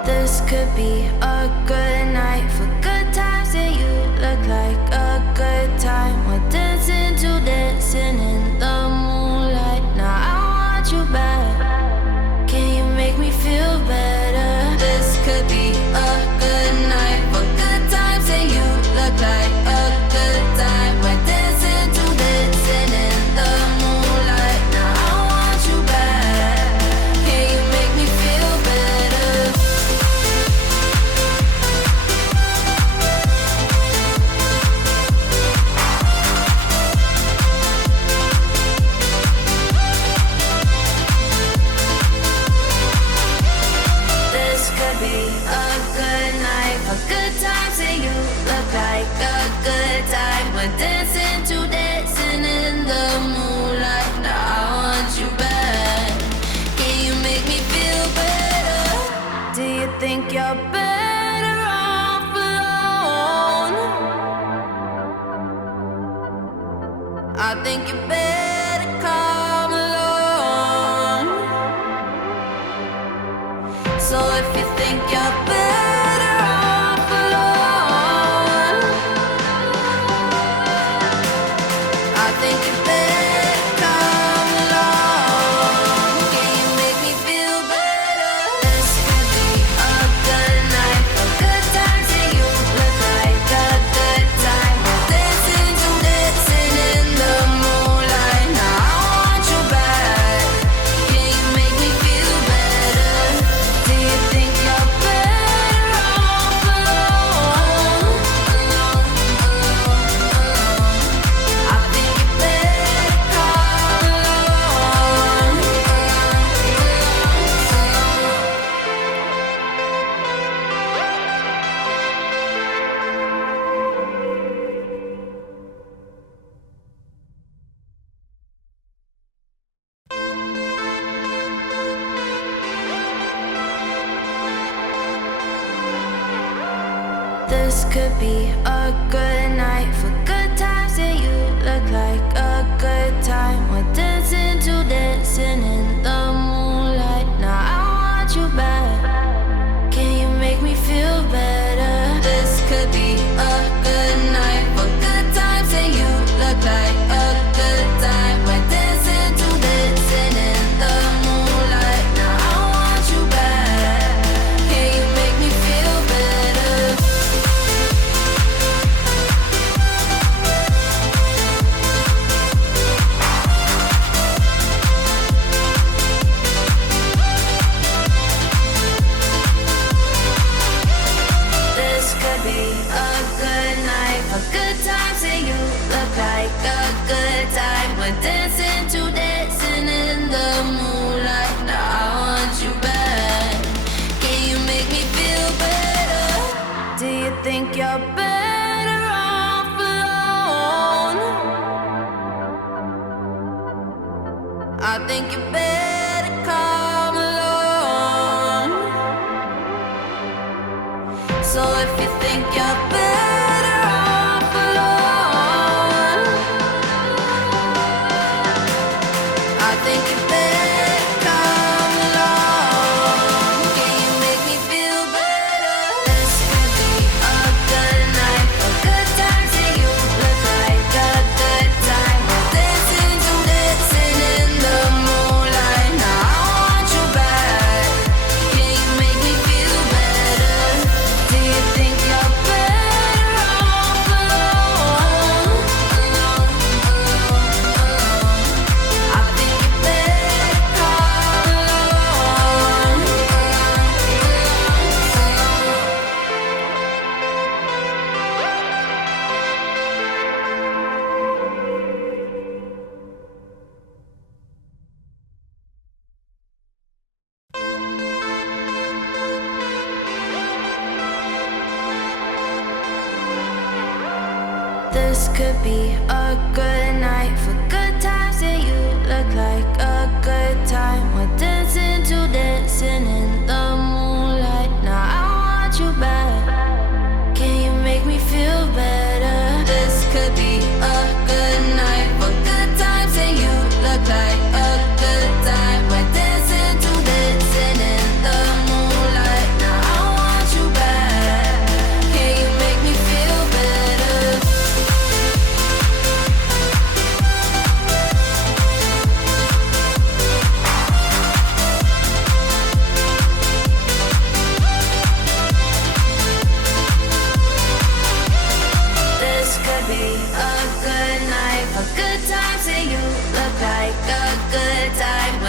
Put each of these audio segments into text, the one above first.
This could be a good night for good times, and you look like a good time. We're dancing to dancing in the moonlight. Now I want you back. Can you make me feel better? This could be a good night for good times, and you look like a good time. We're dancing to dancing in the moonlight. Now I want you back. Can you make me feel better? This could be a good night for good times, and you look like a good time. We're dancing to dancing in the moonlight. Now I want you back. Can you make me feel better? Do you think you're better off alone? I think you better come along. So if you think you're better off alone, I think you better come along. Can you make me feel better? This could be a good night for good times, and you look like a good time. We're dancing to dancing in the moonlight. Now I want you back. Can you make me feel better? Do you think you're better off alone? I think you better come along. This could be a good night for good times, and you look like a good time. We're dancing to dancing in the moonlight. Now I want you back. Can you make me feel better? This could be a good night for good times, and you look like a good time. We're dancing to dancing in the moonlight. Now I want you back. Can you make me feel better? This could be a good night for good times, and you look like a good time. We're dancing to dancing in the moonlight. Now I want you back. Can you make me feel better? Do you think you're better off alone? I think you better come along. So if you think you're better off alone, I think you better come along. Can you make me feel better? This could be a good night for good times, and you look like a good time. We're dancing to dancing in the moonlight. Now I want you back. Can you make me feel better? Do you think you're better off alone? I think you better come along. This could be a good night for good times, and you look like a good time. We're dancing to dancing in the moonlight. Now I want you back. Can you make me feel better? This could be a good night for good times, and you look like a good time. We're dancing to dancing in the moonlight. Now I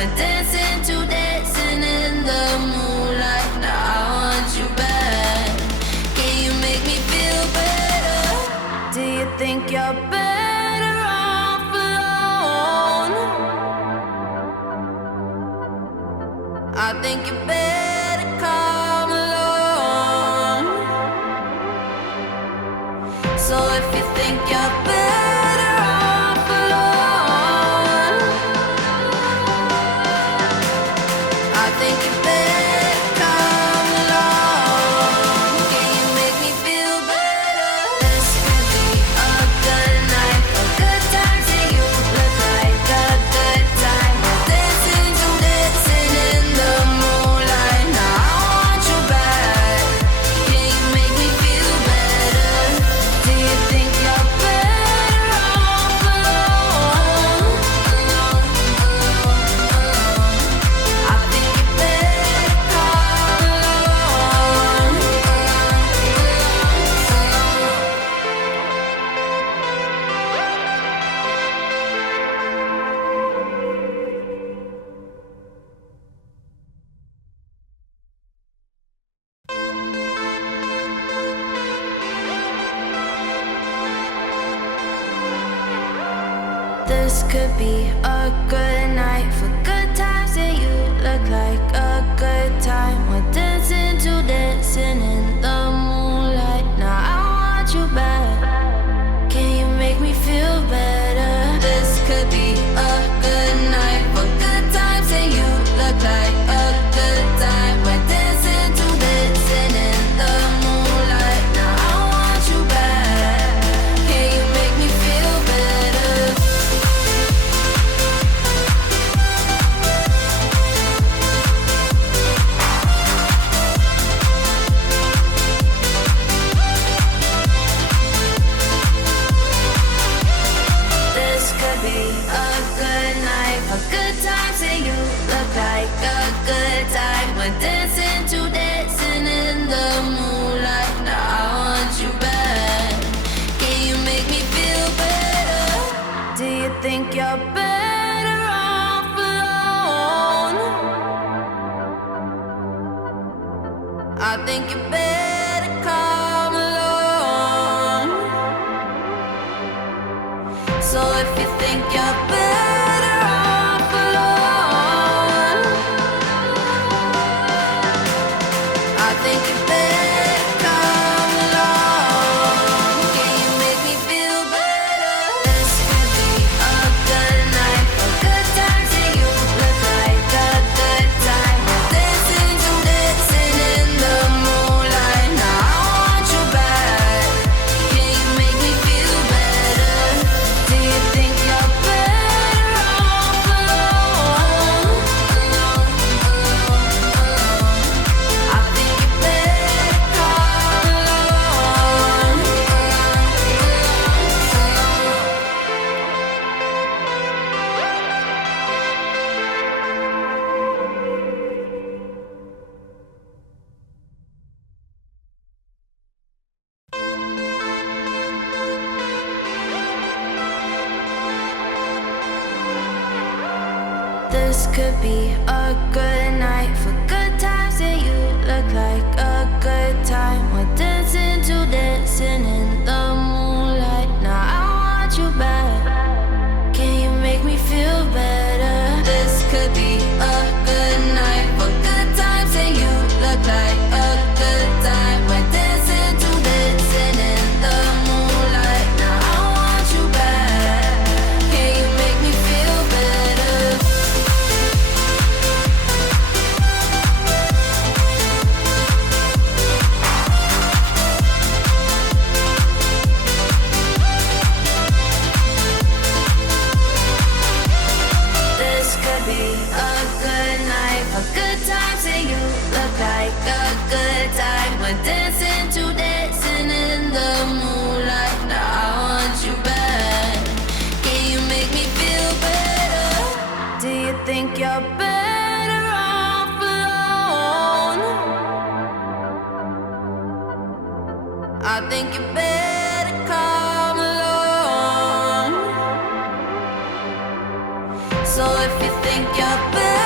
We're dancing to dancing in the moonlight. Now I want you back. Can you make me feel better? Do you think you're better off alone? I think you better come along. So if you think you're better off alone, I think you better come along. Can you make me feel better? This could be a good night, a good time. Say you look like a good time. We're dancing to dancing in the moonlight. Now I want you back. Can you make me feel better? Do you think you're better off alone? I think you better come along. This could be a good night for good times. And you look like a good time. We're dancing to dancing in the moonlight. Now I want you back. Can you make me feel better? This could be a good night for good times. And you look like a good time. We're dancing to dancing in the moonlight. Now I want you back. Can you make me feel better? This could be a good night for good times. And you look like a good time. We're dancing to dancing in the moonlight. Now I want you back. Can you make me feel better? Do you think you're better off alone? I think you better come along. So if you think you're better off alone, I think you better come along. Can you make me feel better? This could be a good night for good times. And you look like a good time. We're dancing to dancing in the moonlight. Now I want you back. Can you make me feel better? Do you think you're better off alone? I think you better come along. This could be a good night for good times. And you look like a good time. We're dancing to dancing in the moonlight. Now I want you back. Can you make me feel better? This could be a good night for good times. And you look like a good time. We're dancing to dancing in the moonlight. Now I want you back. Can you make me feel better? This could be a good night for good times. And you look like a good time. We're dancing to dancing in the moonlight. Now I want you back. Can you make me feel better? Do you think you're better off alone? I think you better come along. So if you think you're better,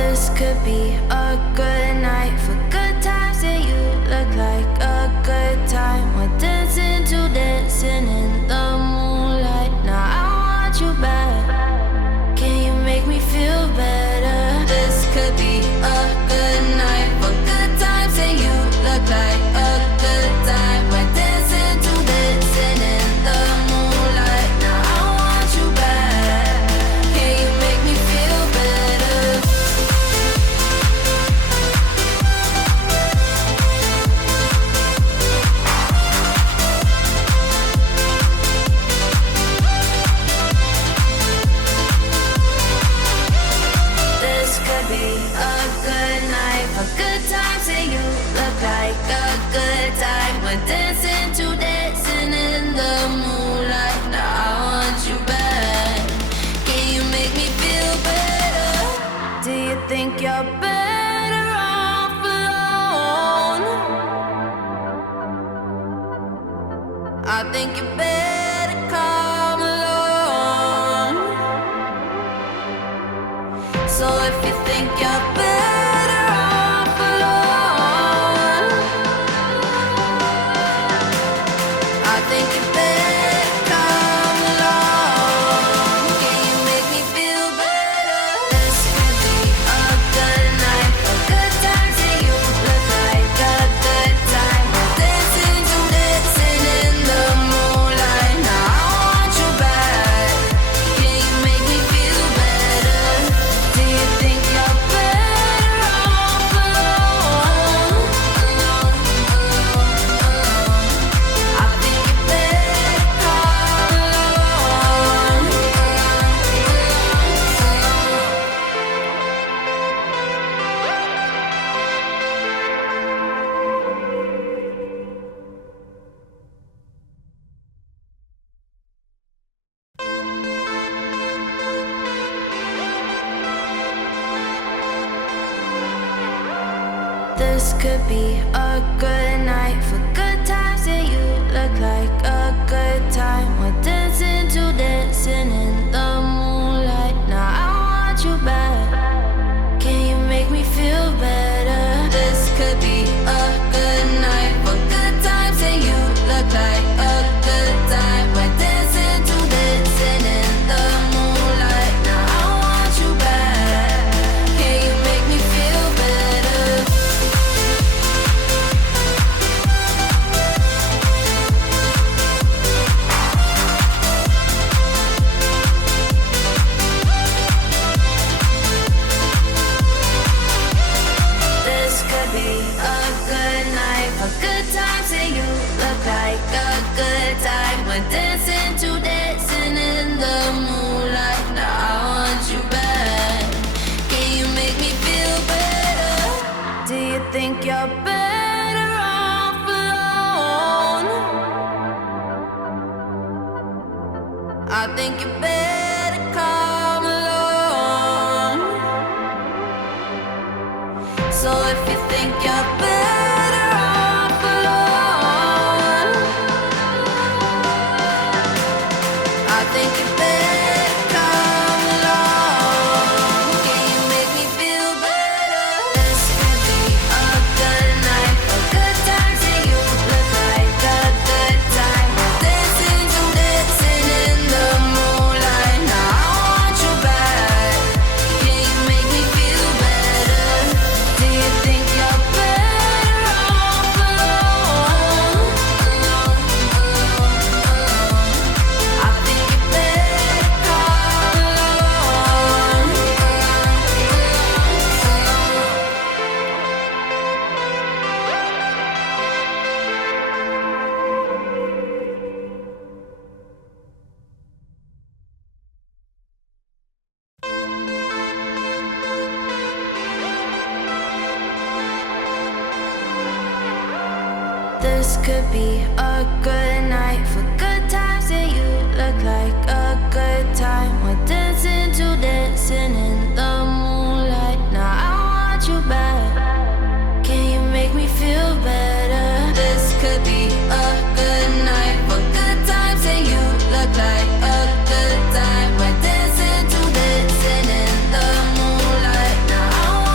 This could be a good night for good times, and you look like a good time. We're dancing to dancing in the moonlight. Now I want you back. Can you make me feel better? This could be a good night for good times, and you look like a good time. We're dancing to dancing in the moonlight. Now I want you back. Can you make me feel better? This could be a good night for good times, and you look like a good time. We're dancing to dancing in the moonlight. Now I want you back. Can you make me feel better? Do you think you're better off alone? I think you better come along. So if you think you're better off alone, I think you better come along. Can you make me feel better? This could be a good night for good times, and you look like a good time. We're dancing to dancing in the moonlight. Now I want you back. Can you make me feel better? Do you think you're better off alone? I think you better come along. This could be a good night for good times, and you look like a good time. We're dancing to dancing in the moonlight. Now I want you back. Can you make me feel better? This could be a good night for good times, and you look like a good time. We're dancing to dancing in the moonlight. Now I want you back. Can you make me feel better? This could be a good night for good times, and you look like a good time. We're dancing to dancing in the moonlight. Now I want you back. Can you make me feel better? Do you think you're better off alone? I think you better come along. So if you think you're better off alone, I think you better come along. Can you make me feel better? This could be a good night for good times, and you look like a good time. We're dancing to dancing in the moonlight. Now I want you back. Can you make me feel better? Do you think you're better off alone? I think you better come along. This could be a good night for good times, and you look like a good time. We're dancing to dancing in the moonlight. Now I want you back. Can you make me feel better? This could be a good night for good times, and you look like a good time. We're dancing to dancing in the moonlight. Now I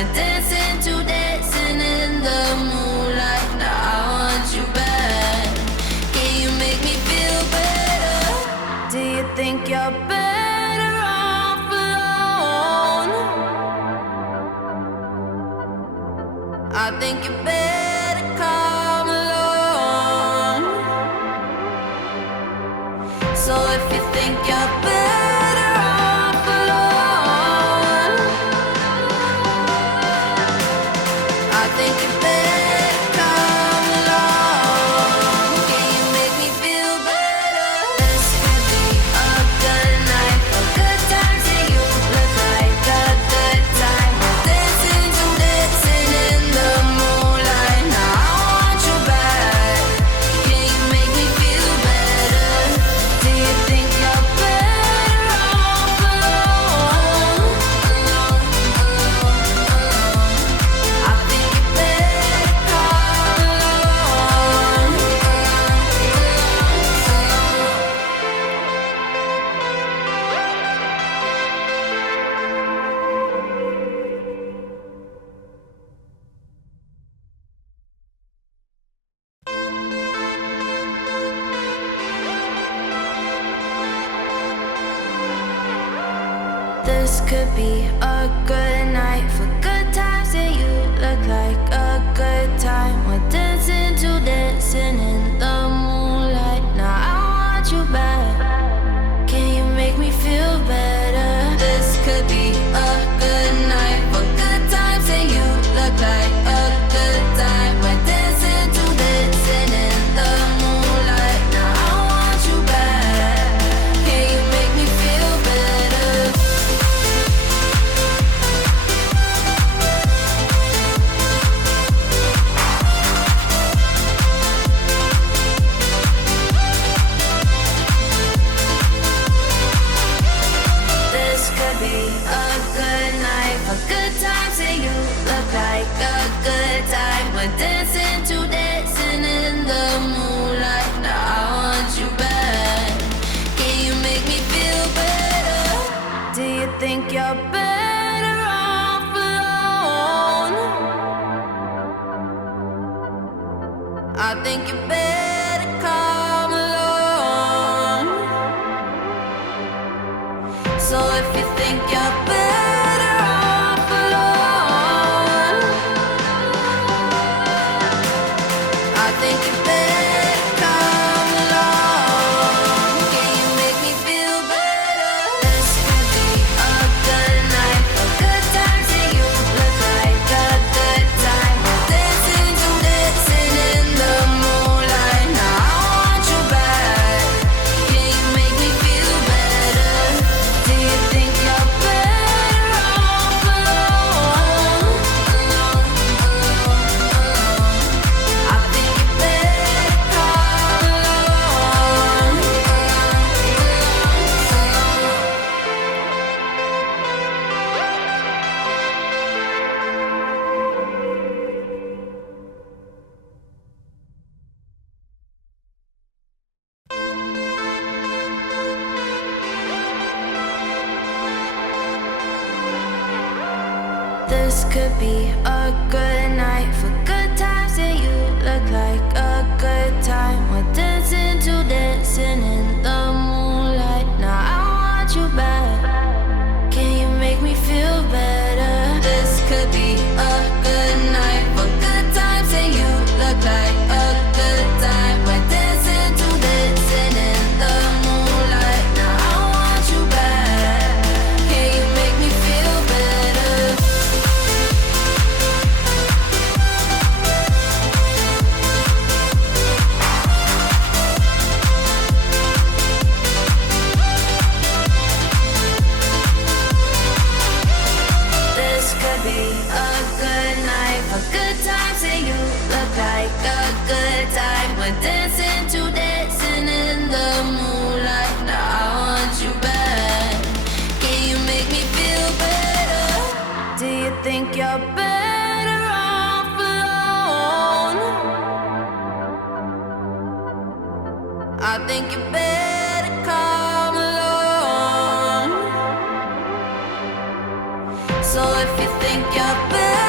We're dancing to dancing in the moonlight. Now I want you back. Can you make me feel better? Do you think you're better off alone? I think you better come along. So if you think you're better off alone, I think you better come along. Can you make me feel better? This could be a good night for good times, and you look like a good time. We're dancing to dancing in the moonlight. Now I want you back. Can you make me feel better? Do you think you're better off alone? I think you better come along. This could be a good night for good times, and you look like a good time. We're dancing to dancing in the moonlight. Now I want you back. Can you make me feel better? This could be a good night for good times, and you look like a good time. We're dancing to dancing in the moonlight. Now I want you back. Can you make me feel better? This could be a good night for good times, and you look like a good time. We're dancing to dancing in the moonlight. Now I want you back. Can you make me feel better? Do you think you're better off alone? I think you better come along. So if you think you're better off alone, I think you better come along. Can you make me feel better? This could be a good night for good times, and you look like a good time. We're dancing to dancing in the moonlight. Now I want you back. Can you make me feel better? Do you think you're better off alone? I think you better come along. This could be a good night for good times, and you look like a good time. We're dancing to dancing in the moonlight. Now I want you back. Can you make me feel better? This could be a good night for good times, and you look like a good time. We're dancing to dancing in the moonlight. Now I want you back. Can you make me feel better? This could be a good night for good times, and you look like a good time. We're dancing to dancing in the moonlight. Now I want you back. Can you make me feel better? Do you think you're better off alone? I think you better come along. So if you think you're better,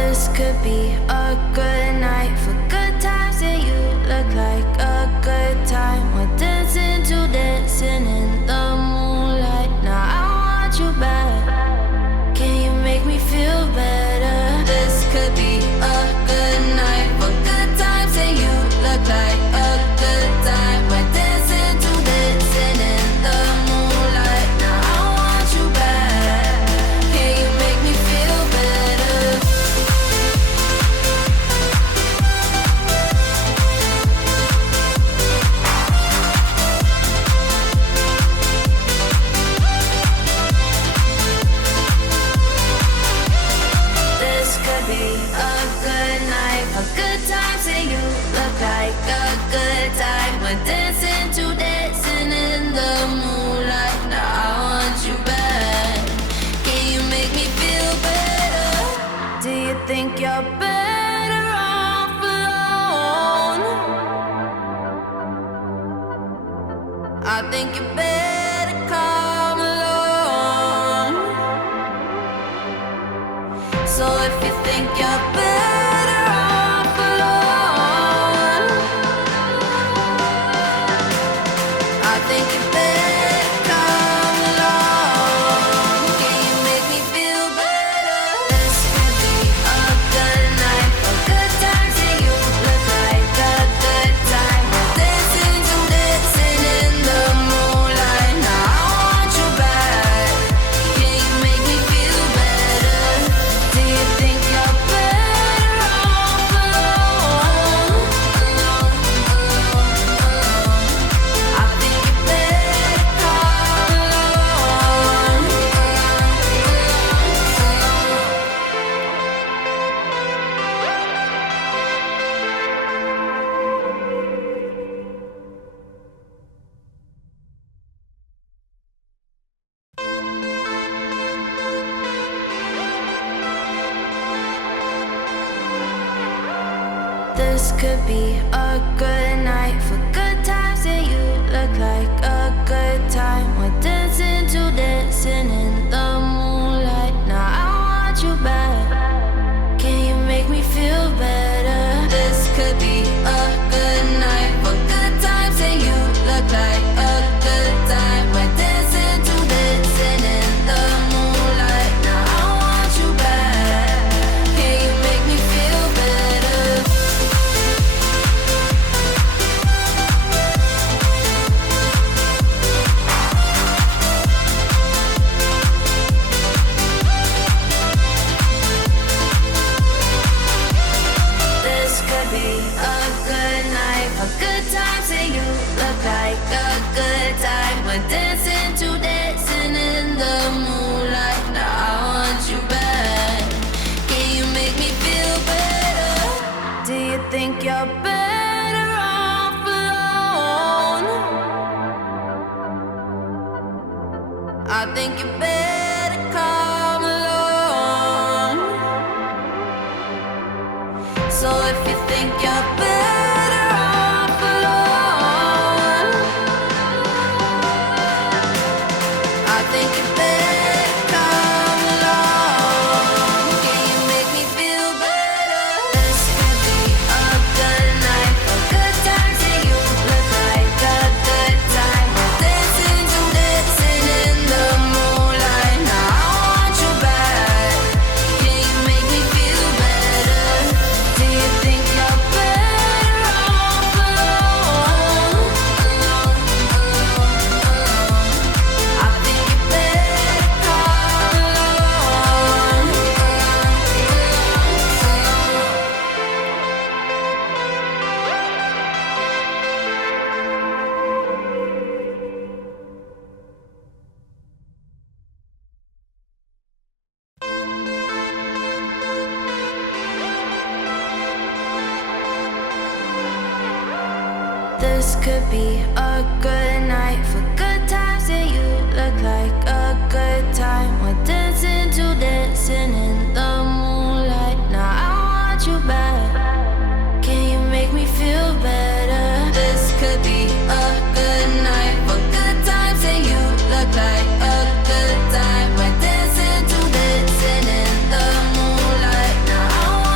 This could be a good night for good times, and you look like a good time. We're dancing to dancing in the moonlight. Now I want you back. Can you make me feel better? This could be a good night for good times, and you look like a good time. We're dancing to dancing in the moonlight. Now I want you back. Can you make me feel better? This could be a good night for good times, and you look like a good time. We're dancing to dancing in the moonlight. Now I want you back. Can you make me feel better? Do you think you're better off alone? I think you better come along. So if you think you're better off alone, I think you better come along. Can you make me feel better? This could be a good night for good times, and you look like a good time. We're dancing to dancing in the moonlight. Now I want you back. Can you make me feel better? Do you think you're better off alone? I think you better come along. This could be a good night for good times, and you look like a good time. We're dancing to dancing in the moonlight. Now I want you back. Can you make me feel better? This could be a good night for good times, and you look like a good time. We're dancing to dancing in the moonlight. Now I want you back. Can you make me feel better? This could be a good night for good times, and you look like a good time. We're dancing to dancing in the moonlight. Now I want you back. Can you make me feel better? Do you think you're better off alone? I think you better come along. So if you think you're better off alone, I think you better come along. Can you make me feel better? This could be a good night for good times, and you look like a good time. We're dancing to dancing in the moonlight. Now I want you back. Can you make me feel better? Do you think you're better off alone? I think you better come along. This could be a good night for good times, and you look like a good time. We're dancing to dancing in the moonlight. Now I want you back. Can you make me feel better? This could be a good night for good times, and you look like a good time. We're dancing to dancing in the moonlight. Now I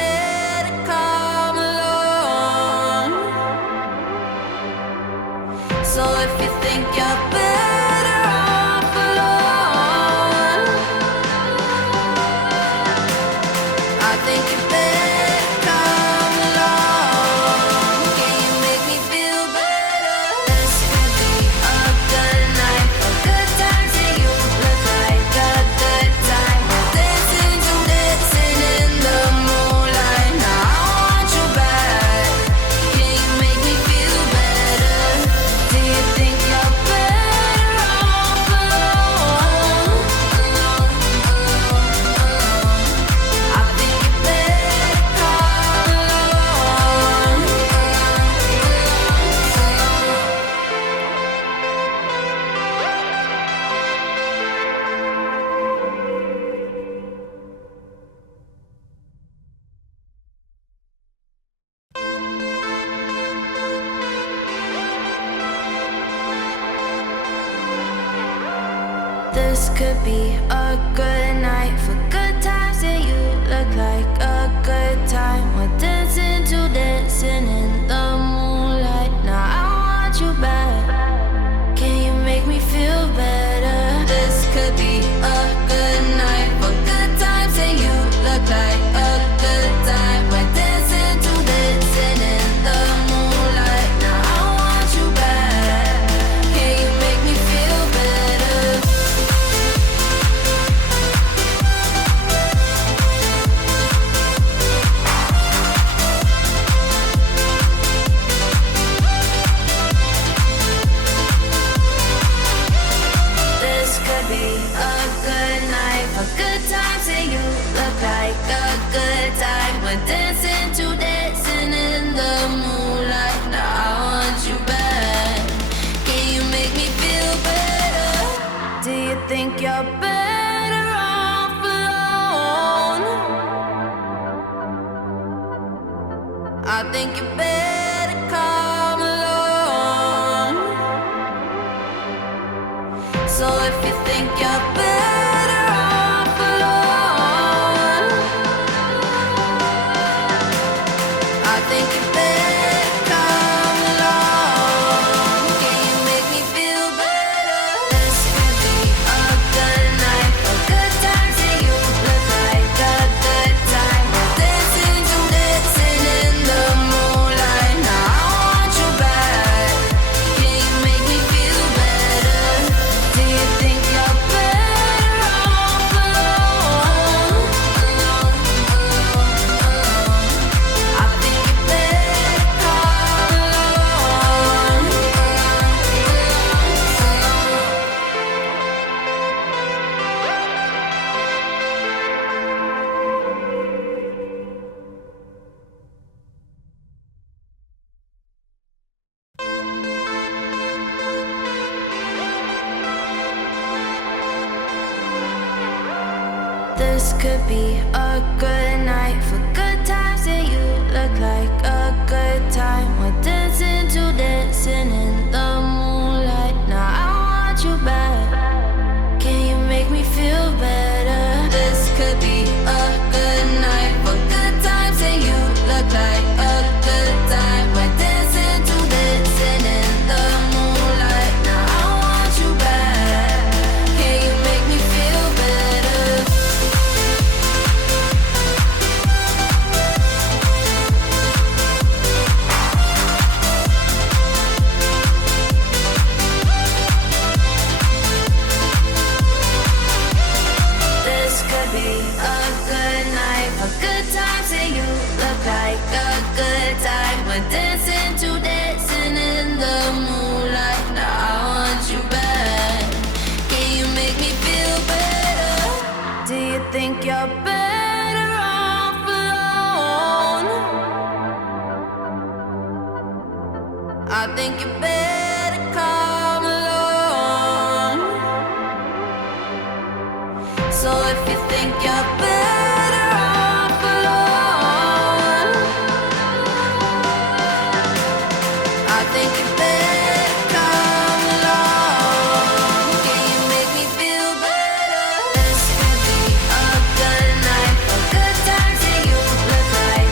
better come along. So if you think you're better off alone, I think you better come along. Can you make me feel better? This could be a good night, a good time. See you look like a good time. We're dancing to dancing in the moonlight. Now I want you back. Can you make me feel better? Do you think you're better off alone? I think you better come along. This could be a good night for good times, and you look like a good time. We're dancing to dancing in the moonlight. Now I want you back. Can you make me feel better? This could be a good night for good times, and you look like a good time. We're dancing to dancing in the moonlight. Now I want you back. Can you make me feel better? This could be a good night for good times, and you look like a good time. We're dancing to dancing in the moonlight. Now I want you back. Can you make me feel better? Do you think you're better off alone? I think you better come along. So if you think you're better off alone, I think you better come along. Can you make me feel better? This could be a good night for good times, and you look like a good time. We're dancing to dancing in the moonlight. Now I want you back. Can you make me feel better? Do you think you're better off alone? I think you better come along. This could be a good night for good times, and you look like a good time. We're dancing to dancing in the moonlight. Now I want you back. Can you make me feel better? This could be a good night for good times, and you look like a good time. We're dancing to dancing in the moonlight. Now I want you back. Can you make me feel better? This could be a good night for good times, and you look like a good time. We're dancing to dancing in the moonlight. Now I want you back. Can you make me feel better? Do you think you're better off alone? I think you better come along. So if you think you're better off alone, I think you better come along. Can you make me feel better? This could be a good night for good times, and you look like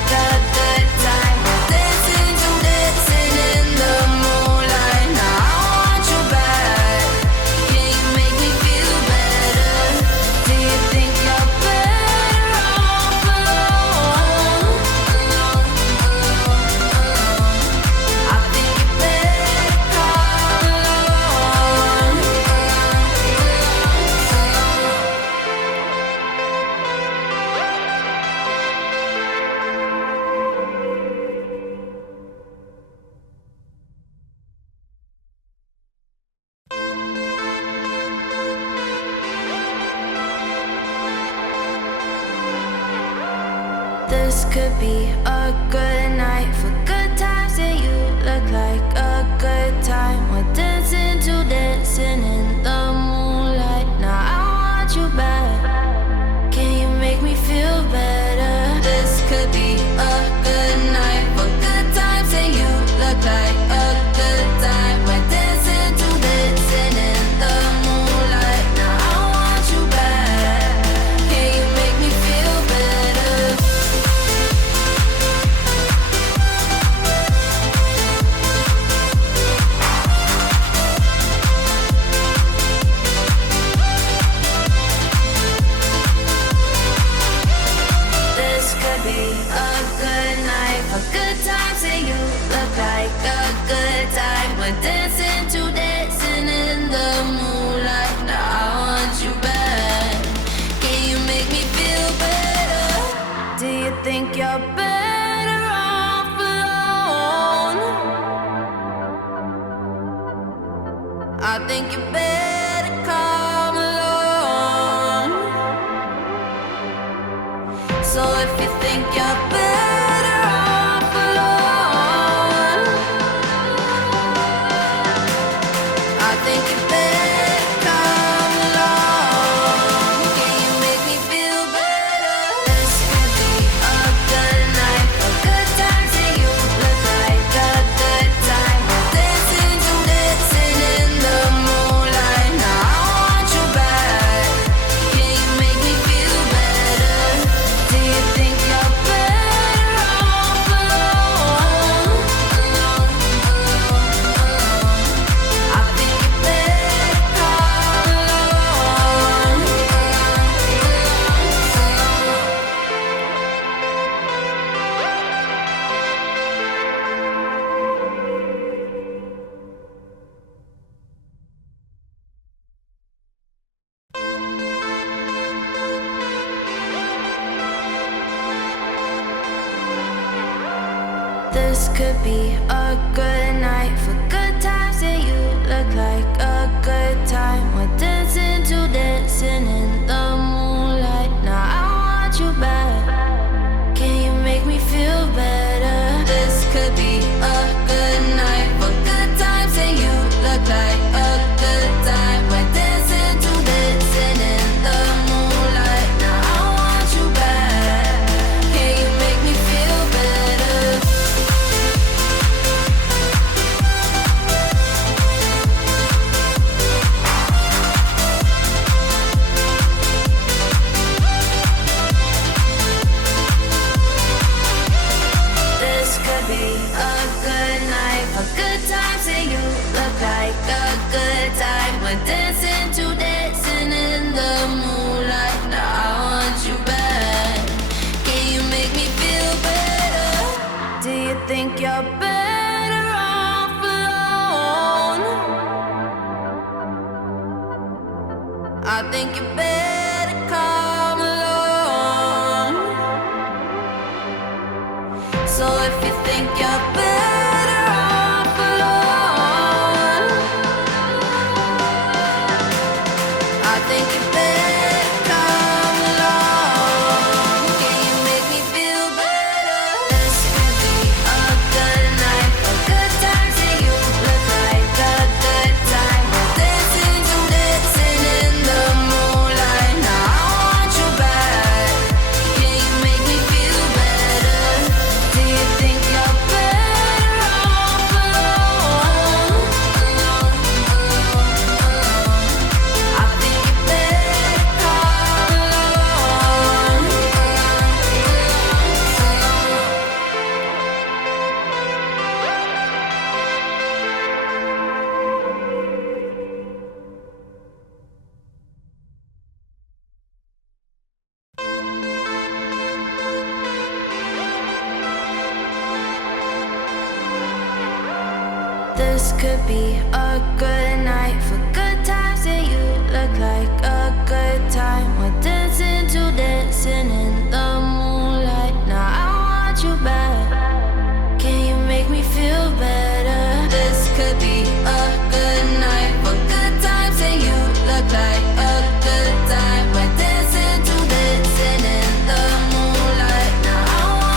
This could be a good night for good times, and you look like a good time. We're dancing to dancing in the moonlight. Now I want you back. Can you make me feel better? This could be a good night for good times, and you look like a good time. We're dancing to dancing in the moonlight. Now I want you back. Can you make me feel better? This could be a good night for good times, and you look like a good time. We're dancing to dancing in the moonlight. Now I want you back. Can you make me feel better? Do you think you're better off alone? I think you better come along. So if you think you're better off alone, I think you better come along. Can you make me feel better? This could be a good night for good times, and you look like a good time. We're dancing to dancing in the moonlight. Now I want you back. Can you make me feel better? Do you think you're better off alone? I think you better come along. This could be a good night for good times, and you look like a good time. We're dancing to dancing in the moonlight. Now I want you back. Can you make me feel better? This could be a good night for good times, and you look like a good time. We're dancing to dancing in the moonlight. Now I want you back. Can you make me feel better? This could be a good night for good times, and you look like a good time. We're dancing to dancing in the moonlight. Now I want you back. Can you make me feel better? Do you think you're better off alone? I think you better come along. So if you think you're better off alone, I think you better come along. Can you make me feel better? This could be a good night for good times, and you look like a good time. We're dancing to dancing in the moonlight. Now I want you back. Can you make me feel better? Do you think you're better off alone? I think you better come along. This could be a good night for good times, and you look like a good time. We're dancing to dancing in the moonlight. Now I want you back. Can you make me feel better? This could be a good night for good times, and you look like a good time. We're dancing to dancing in the moonlight. Now I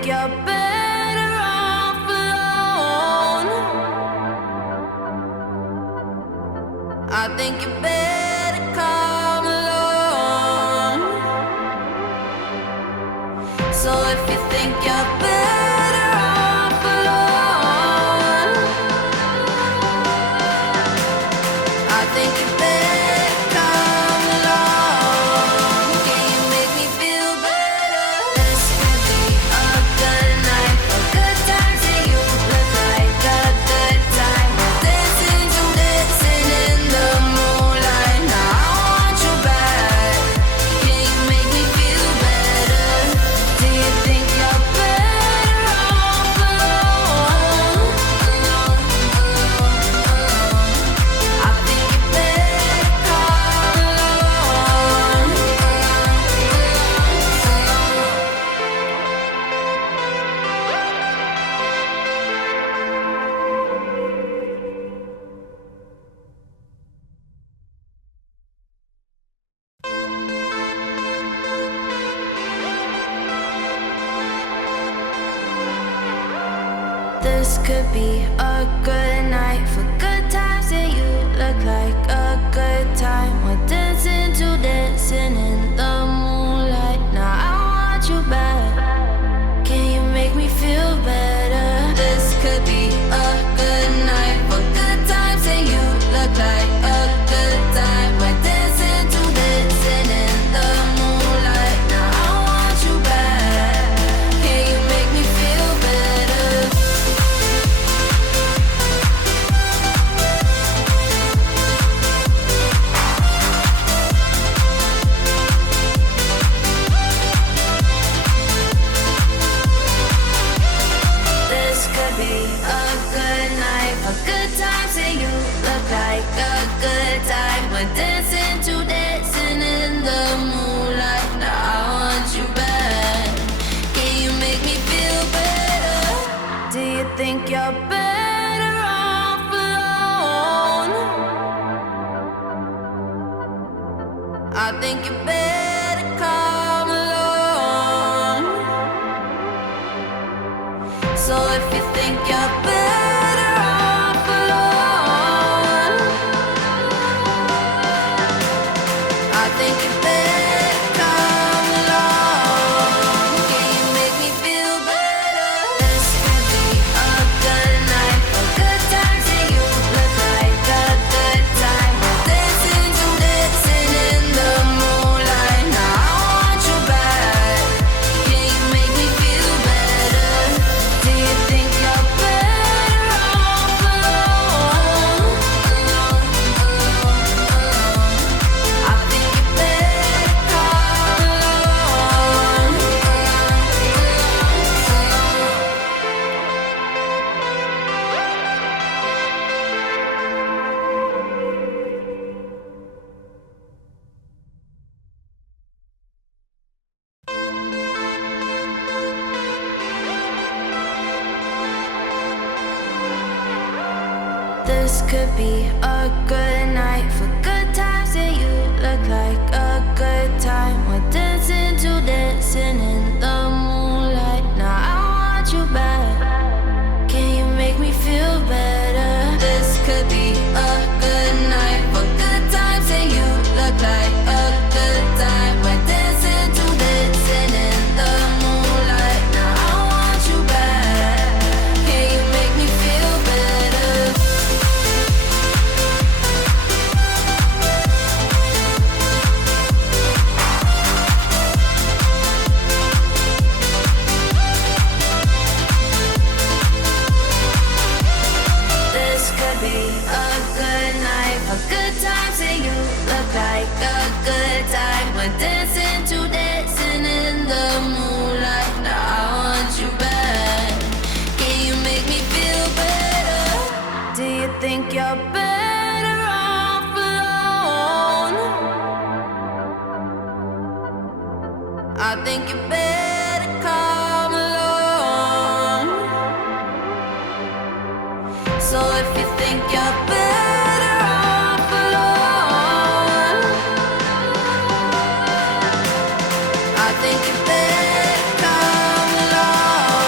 think you're better off alone. I think you better come along. So if you think you're better off alone, I think you better come along. Can you make me feel better? This could be a good night for good times, and you look like a good time. Dancing to dancing in the moonlight. Now I want you back. Can you make me feel better? Do you think you're better off alone? I think you better come along. This could be a good night for good times, and you look like a good time. We're dancing to dancing in the moonlight. Now I want you back. Can you make me feel better? This could be a good night for good times, and you look like a good time. We're dancing to dancing in the moonlight. Now I want you back. Can you make me feel better? This could be a good night for good times, and you look like a good time. We're dancing to dancing in the moonlight. Now I want you back. Can you make me feel better? Do you think you're better off alone? I think you better come along. So if you think you're better off alone, I think you better come along. Can you make me feel better? This could be a good night for good times, and you look like a good time. We're dancing to dancing in the moonlight. Now I want you back. Can you make me feel better? Do you think you're better off alone? I think you better come along. This could be a good night for good times, and you look like a good time. We're dancing to dancing in the moonlight. Now I want you back. Can you make me feel better? This could be a good night for good times, and you look like a good time. We're dancing to dancing in the moonlight. Now I want you back. Can you make me feel better? This could be a good night for good times, and you look like a good time. We're dancing to dancing in the moonlight. Now I want you back. Can you make me feel better? Do you think you're better off alone? I think you better come along. So if you think you're better off alone, I think you better come along.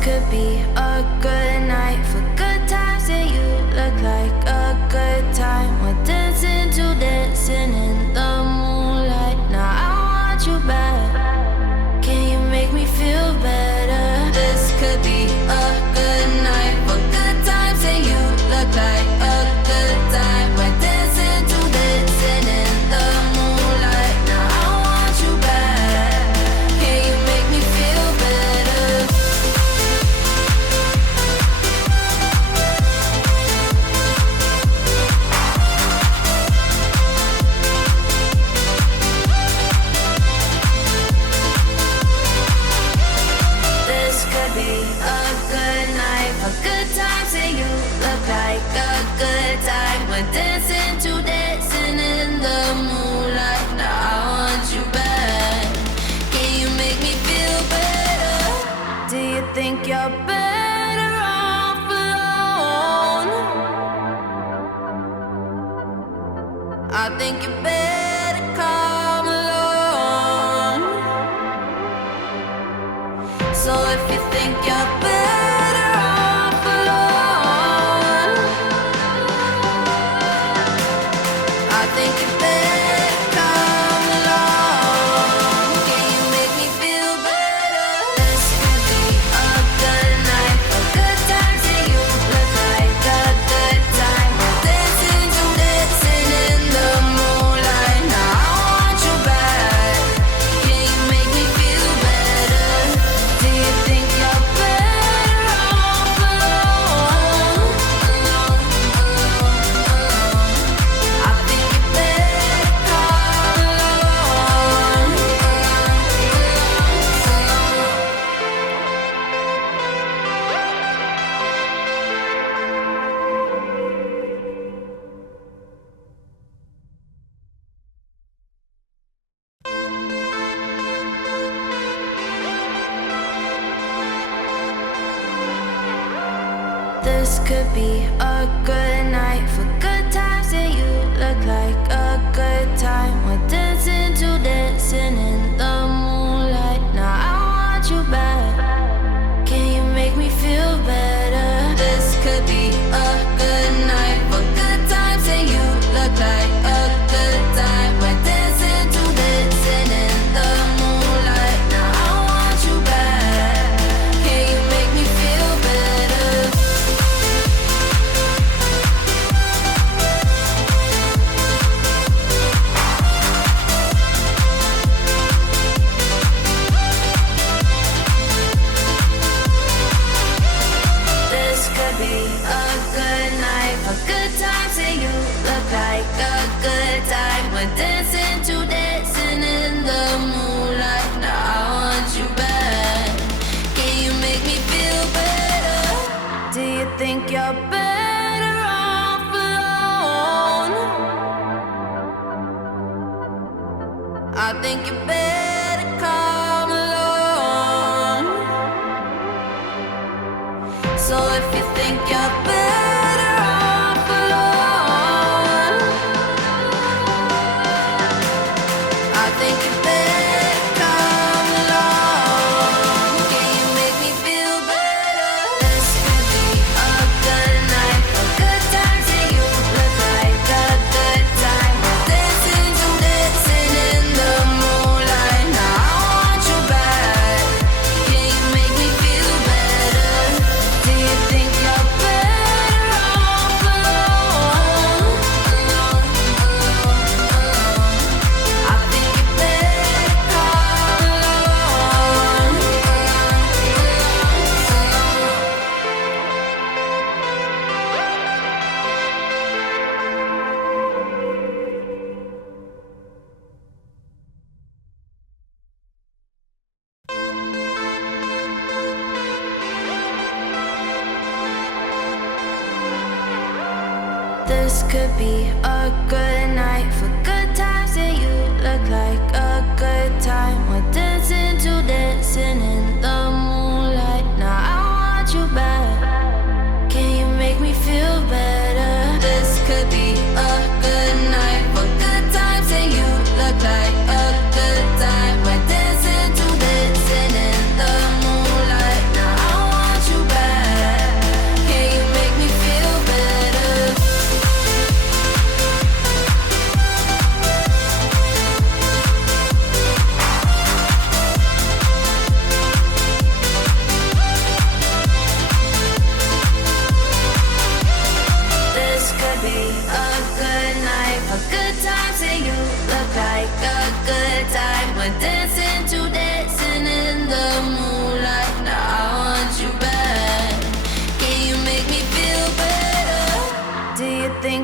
could be a good night for good times, and you look like a good time. We're dancing to dancing in the moonlight. Now I want you back. Can you make me feel better? This could be a good night for good times, and you look like a good time. We're dancing to dancing in the moonlight. Now I want you back. Can you make me feel better? This could be a good night for good times, and you look like a good time. We're dancing to dancing in the moonlight. Now I want you back. Can you make me feel better? Do you think you're better off alone? I think you better come along. So if you think you're better off alone, I think you better come along. Can you make me feel better? This could be a good night for good times, and you look like a good time. We're dancing to dancing in the moonlight. Now I want you back. Can you make me feel better? Do you think you're better off alone? I think you better come along. This could be a good night for good times, and you look like a good time. We're dancing to dancing in the moonlight. Now I want you back. Can you make me feel better? This could be a good night for good times, and you look like a good time. We're dancing to dancing in the moonlight. Now I want you back. Can you make me feel better? This could be a good night for good times, and you look like a good time. We're dancing to dancing in the moonlight. Now I want you back. Can you make me feel better? Do you think you're better off alone? I think you better come along. So if you think you're better off alone, I think you better come along. Can you make me feel better? This could be a good night for good times, and you look like a good time. We're dancing to dancing in the moonlight. Now I want you back. Can you make me feel better? Do you think you're better off alone? I think you better come along. This could be a good night for good times, and you look like a good time. We're dancing to dancing in the moonlight. Now I want you back. Can you make me feel better? This could be a good night for good times, and you look like a good time. We're dancing to dancing in the moonlight. Now I want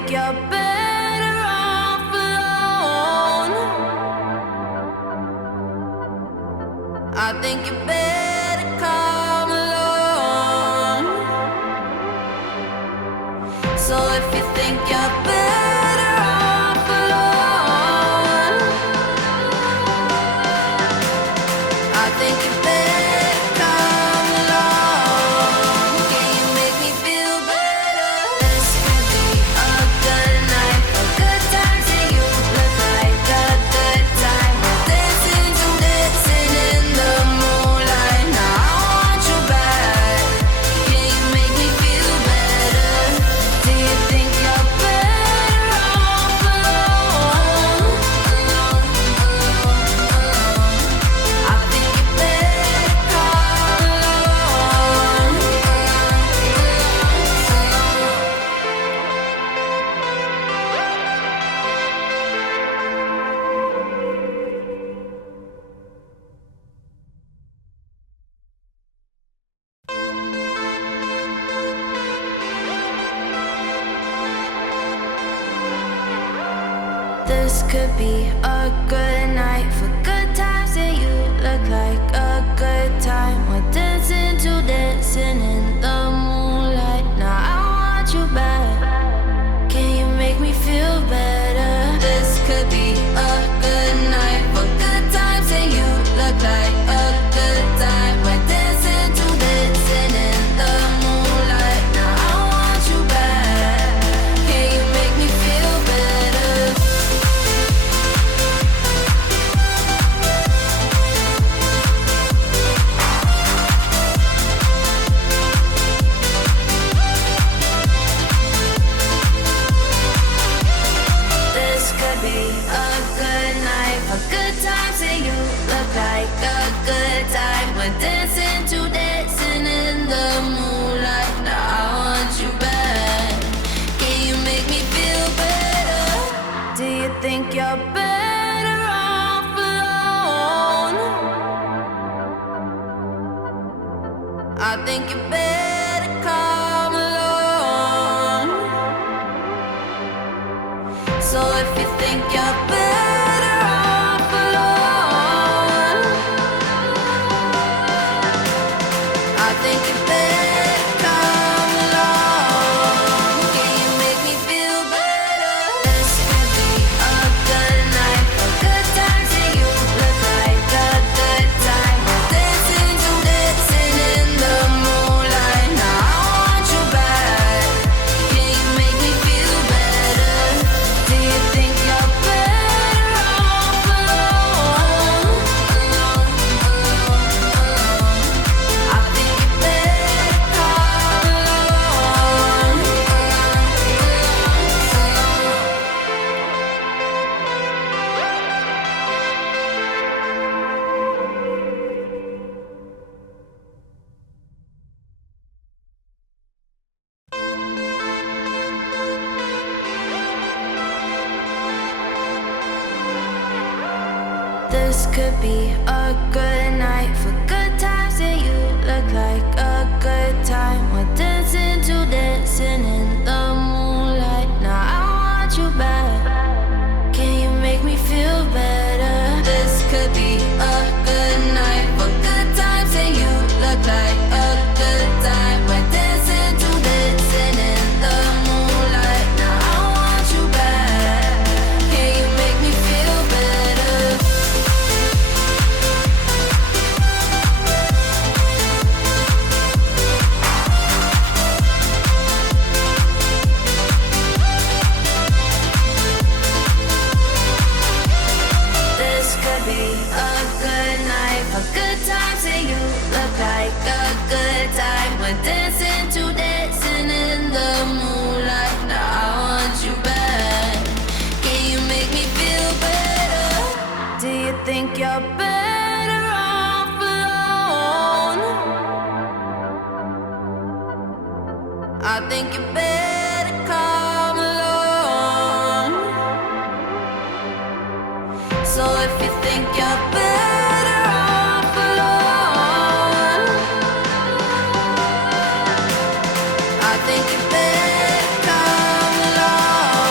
think you're better off alone. I think you better come along. So if you think you're better off alone, I think you better come along. Can you make me feel better? This could be a good night, a good time. Say you look like a good time. We're dancing to dancing in the moonlight. Now I want you back. Can you make me feel better? Do you think you're better off alone? I think you better come along. This could be a good night for good times. Yeah, you look like a good time. We're dancing to dancing in the moonlight. Now I want you back. Can you make me feel better? This could be a good night for good times. Yeah, you look like a good time. We're dancing to dancing in the moonlight. Now I want you back. Can you make me feel better? This could be a good night for good times. Say you look like a good time. We're dancing to dancing in the moonlight. Now I want you back. Can you make me feel better? Do you think you're better off alone? I think you better come along. So if you think you're better off alone, I think you better come along. Can you make me feel better? This could be a good night, a good time. Say you look like a good time. We're dancing to dancing in the moonlight. Now I want you back. Can you make me feel better? Do you think you're better off alone? I think you better come along. This could be a good night for good times. Yeah, you look like a good time. We're dancing to dancing in the moonlight. Now I want you back. Can you make me feel better? This could be a good night for good times. Yeah, you look like a good time. We're dancing to dancing in the moonlight. Now I want you back. Can you make me feel better? This could be a good night for good times. Say you look like a good time. We're dancing to dancing in the moonlight. Now I want you back. Can you make me feel better? Do you think you're better off alone? I think you better come along. So if you think you're better off alone, I think you better come along.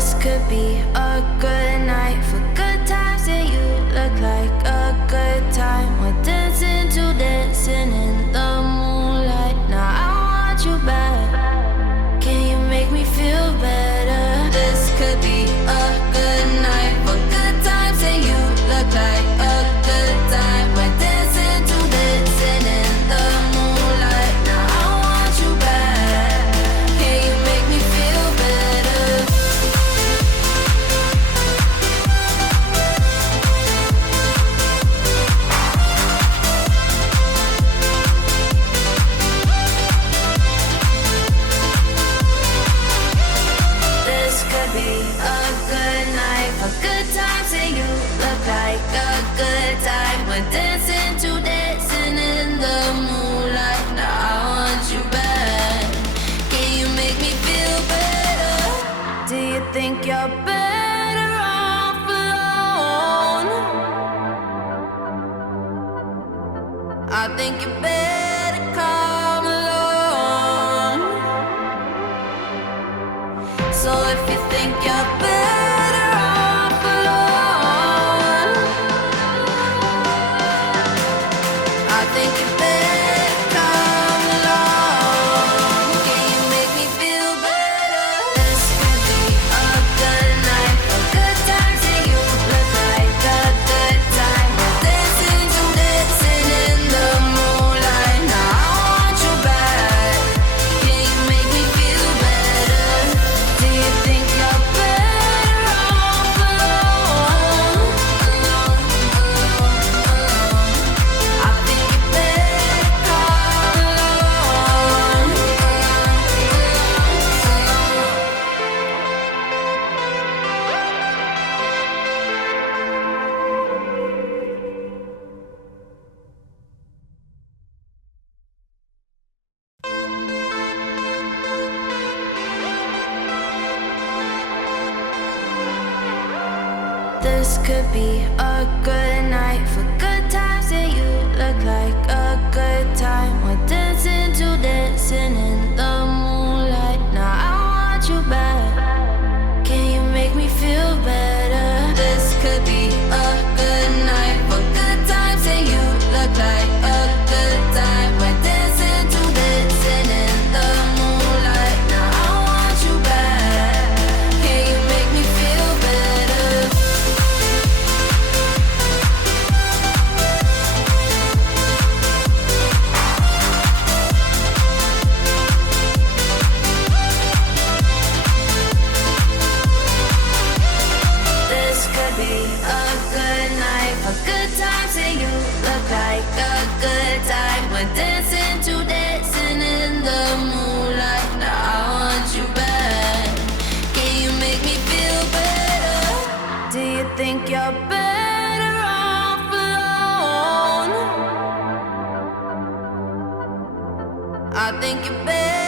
This could be a good night for good times, and you look like a good time. We're dancing to dancing in the moonlight. Now I want you back. Can you make me feel better? This could be a good night for good times, and you look like a good time. We're dancing to dancing in the moonlight. Now I want you back. Can you make me feel better? This could be a good night for good times, and you look like a good time. We're dancing to dancing in the moonlight. Now I want you back. Can you make me feel better? Do you think you're better off alone? I think you better come along. So if you think you're better off alone, I think you better come along. Can you make me feel better? This could be a good night for good times, and you look like a good time. We're dancing to dancing in the moonlight. Now I want you back. Can you make me feel better? Do you think you're better off alone? I think you better come along. This could be a good night for good times, and you look like a good time. We're dancing to dancing in the moonlight. Now I want you back. Can you make me feel better? This could be a good night for good times, and you look like a good time. We're dancing to dancing in the moonlight. Now I want you back. Can you make me feel better? This could be a good night for good times, and you look like a good time. We're dancing to dancing in the moonlight. Now I want you back. Can you make me feel better? Do you think you're better off alone? I think you better